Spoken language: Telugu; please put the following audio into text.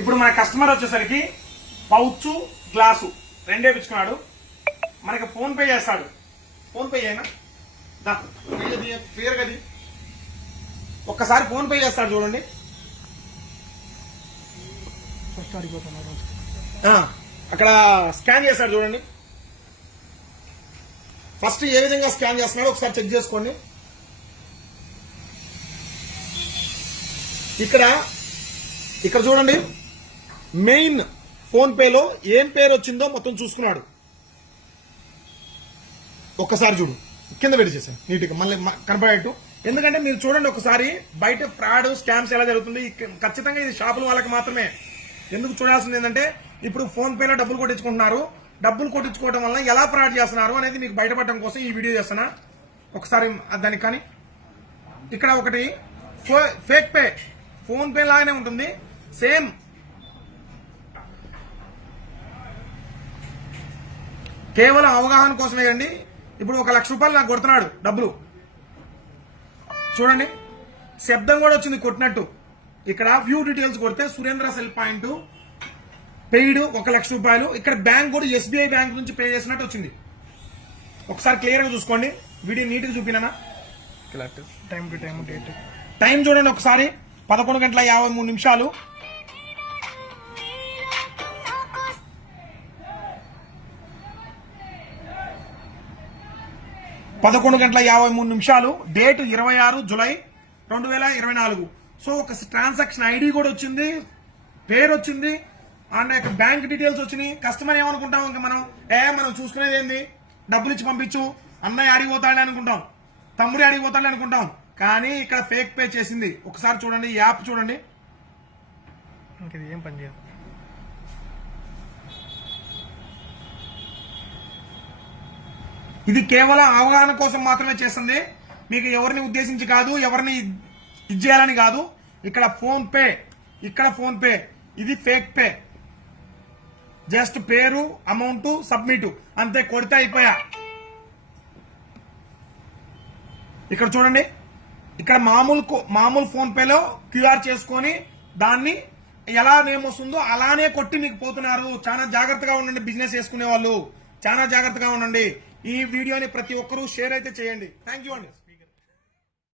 ఇప్పుడు మన కస్టమర్ వచ్చేసరికి పౌచ్ గ్లాసు రెండే పిచ్చుకున్నాడు. మనకి ఫోన్ పే చేస్తాడు. ఫోన్ పే చేయనా క్లియర్ గది ఒక్కసారి ఫోన్ పే చేస్తాడు చూడండి. అక్కడ స్కాన్ చేస్తాడు చూడండి. ఫస్ట్ ఏ విధంగా స్కాన్ చేస్తున్నాడో ఒకసారి చెక్ చేసుకోండి. ఇక్కడ చూడండి, మెయిన్ ఫోన్ పేలో ఏం పేరు వచ్చిందో మొత్తం చూసుకున్నాడు. ఒక్కసారి చూడు, కింద పెట్టి చేశాను నీట్గా మళ్ళీ కనపడేట్టు. ఎందుకంటే మీరు చూడండి ఒకసారి, బయట ఫ్రాడ్ స్కామ్స్ ఎలా జరుగుతుంది. ఖచ్చితంగా ఇది షాపుల వాళ్ళకి మాత్రమే. ఎందుకు చూడాల్సింది ఏంటంటే, ఇప్పుడు ఫోన్ పేలో డబ్బులు కొట్టించుకుంటున్నారు. డబ్బులు కొట్టించుకోవడం వల్ల ఎలా ఫ్రాడ్ చేస్తున్నారు అనేది మీకు బయటపడడం కోసం ఈ వీడియో చేస్తున్నా. ఒకసారి దానికి కానీ ఇక్కడ ఒకటి ఫేక్ పే, ఫోన్ పే లాగానే ఉంటుంది సేమ్. కేవలం అవగాహన కోసమే అండి. ఇప్పుడు 1 లక్ష రూపాయలు నాకు కొడుతున్నాడు డబ్బులు. చూడండి, శబ్దం కూడా వచ్చింది కొట్టినట్టు. ఇక్కడ వ్యూ డీటెయిల్స్ కొడితే సురేంద్ర సెల్ పాయింట్ పెయిడ్ 1 లక్ష రూపాయలు. ఇక్కడ బ్యాంక్ కూడా ఎస్బీఐ బ్యాంక్ నుంచి పే చేసినట్టు వచ్చింది. ఒకసారి క్లియర్ గా చూసుకోండి. వీడియో నీట్ గా చూపినా. Time to time date time చూడండి ఒకసారి, 11:53. 11:53. Date 26 July 2024. సో ఒక ట్రాన్సాక్షన్ ఐడి కూడా వచ్చింది, పేరు వచ్చింది, అండ్ బ్యాంక్ డీటెయిల్స్ వచ్చినాయి. కస్టమర్ ఏమనుకుంటాం, ఇంకా మనం చూసుకునేది ఏంది, డబ్బులు ఇచ్చి పంపించు, అన్నయ్య అడిగిపోతాడే అనుకుంటాం, తమ్ముడి అడిగిపోతాడే అనుకుంటాం. కానీ ఇక్కడ ఫేక్ పే చేసింది. ఒకసారి చూడండి, యాప్ చూడండి. ఇది ఏం పని చేయదు. ఇది కేవలం అవగాహన కోసం మాత్రమే చేస్తుంది. మీకు ఎవరిని ఉద్దేశించి కాదు, ఎవరిని ఇచ్చేయాలని కాదు. ఇక్కడ ఫోన్ పే, ఇది ఫేక్ పే. జస్ట్ పేరు, అమౌంట్, సబ్మిట్ అంతే, కొడితే అయిపోయా. ఇక్కడ చూడండి, ఇక్కడ మామూలు ఫోన్ పేలో క్యూఆర్ చేసుకొని దాన్ని ఎలా నేమ్ వస్తుందో అలానే కొట్టి మీకు పోతున్నారు. చాలా జాగ్రత్తగా ఉండండి, బిజినెస్ చేసుకునే వాళ్ళు చాలా జాగ్రత్తగా ఉండండి. ఈ వీడియోని ప్రతి ఒక్కరూ షేర్ అయితే చేయండి. థ్యాంక్ యూ అండి.